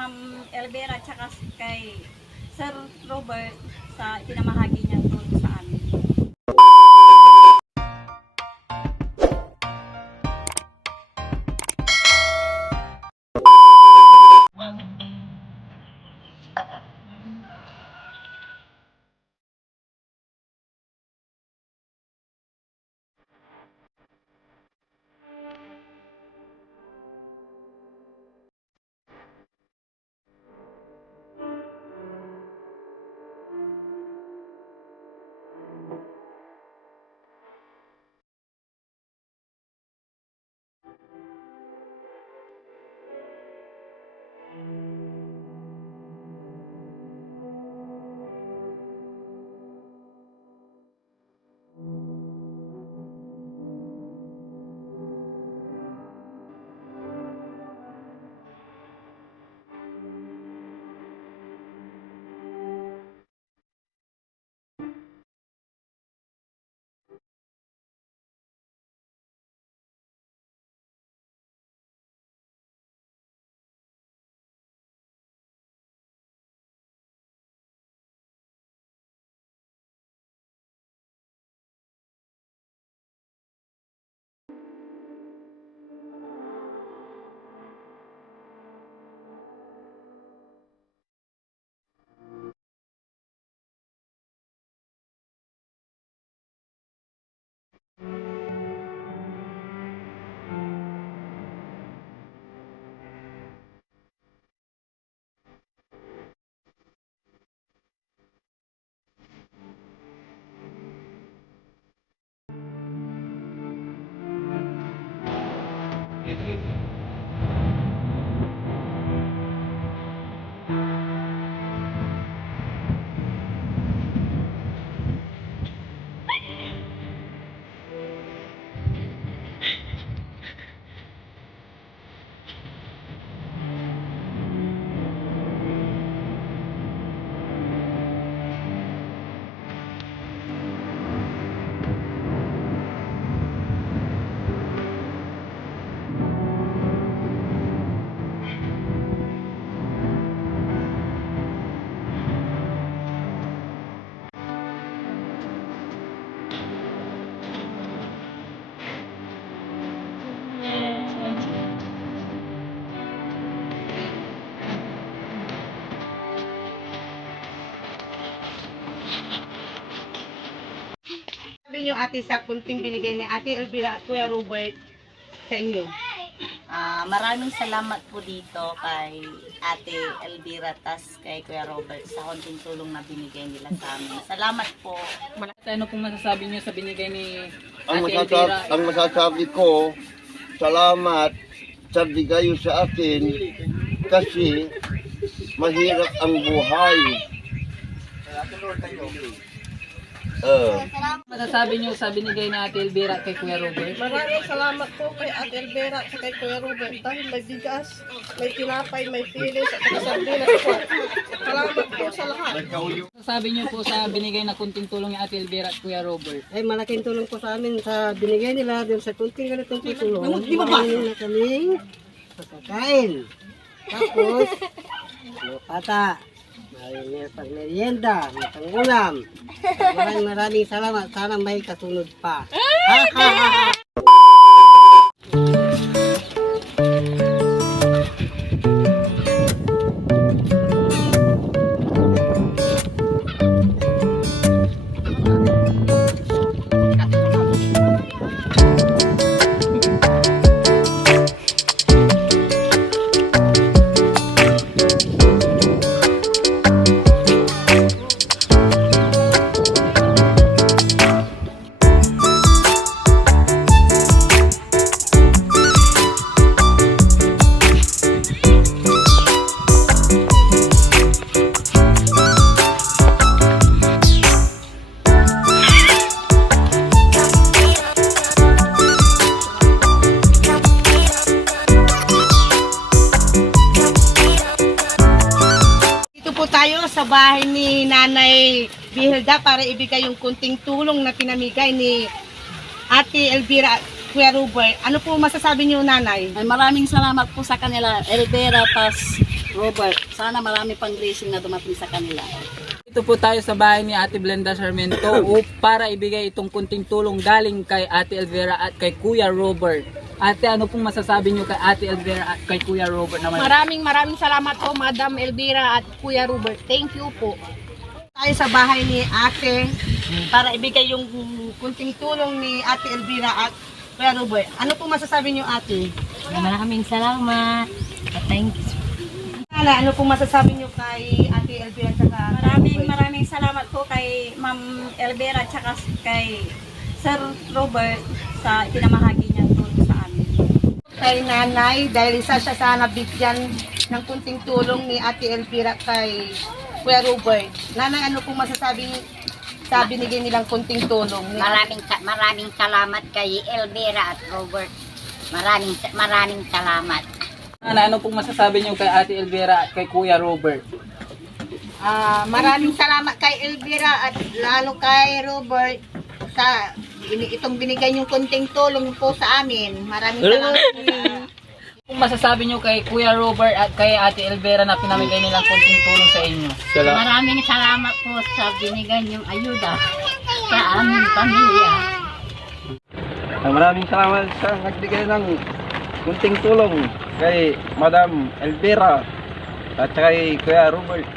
Ma'am Elvira at saka kay Sir Robert sa pinamahagi niyang tulong sa amin. Sabi niyo ate sa kunting binigay ni Ate Elvira at Kuya Robert sa inyo. Maraming salamat po dito kay Ate Elvira tas kay Kuya Robert sa konting tulong na binigay nila sa amin. Salamat po. Ano pong masasabi niyo sa binigay ni Ang Ate Elvira? masasabi ko, salamat sa bigay sa atin kasi mahirap ang buhay. Masasabi niyo sa binigay ni Ate Elvira kay Kuya Robert? Maraming salamat po kay Ate Elvira at kay Kuya Robert dahil may bigas, may tinapay, may pilis at sardinas po. Salamat po sa lahat. Masasabi niyo po sa binigay na kunting tulong ni Ate Elvira at Kuya Robert? Ay malaking tulong po sa amin sa binigay nila dun sa kunting ganitong tulong. Marami na kaming pagkakain. Tapos, pata. May pagmerienda, may pangulam. Maraming salamat. Sana may kasunod pa. Tayo sa bahay ni Nanay Bihelda para ibigay yung kunting tulong na pinamigay ni Ate Elvira Kuya Robert. Ano po masasabi niyo, nanay? Ay, maraming salamat po sa kanila, Elvira, tas Robert. Sana marami pang blessing na dumating sa kanila. Dito po tayo sa bahay ni Ate Blenda Sarmiento para ibigay itong kunting tulong galing kay Ate Elvira at kay Kuya Robert. Ate, ano pong masasabi niyo kay Ate Elvira at kay Kuya Robert naman? Maraming salamat po, Madam Elvira at Kuya Robert. Thank you po. Tayo sa bahay ni Ate para ibigay yung kunting tulong ni Ate Elvira at Kuya Robert. Ano po masasabi niyo, Ate? Maraming salamat. Thank you. Ano po masasabi niyo kay Ate Elvira at Maraming salamat po kay Ma'am Elvira at saka kay Sir Robert sa pinamahagi niyang tulong sa amin. kay nanay dahil isa siya sa nabigyan ng kunting tulong ni Ate Elvira kay Kuya Robert. Nanay, ano pong masasabi sa binigay nilang kunting tulong? Maraming salamat kay Elvira at Robert. Maraming salamat. Ano pong masasabi niyo kay Ate Elvira at kay Kuya Robert? Maraming salamat kay Elvira at lalo kay Robert sa itong binigay yung kunting tulong po sa amin. Maraming salamat. Kung masasabi niyo kay Kuya Robert at kay Ate Elvira na pinamigay nilang kunting tulong sa inyo? Maraming salamat po sa binigay niyong ayuda sa aming pamilya. Maraming salamat sa nagbigay ng kunting tulong kay Madam Elvira at kay Kuya Robert.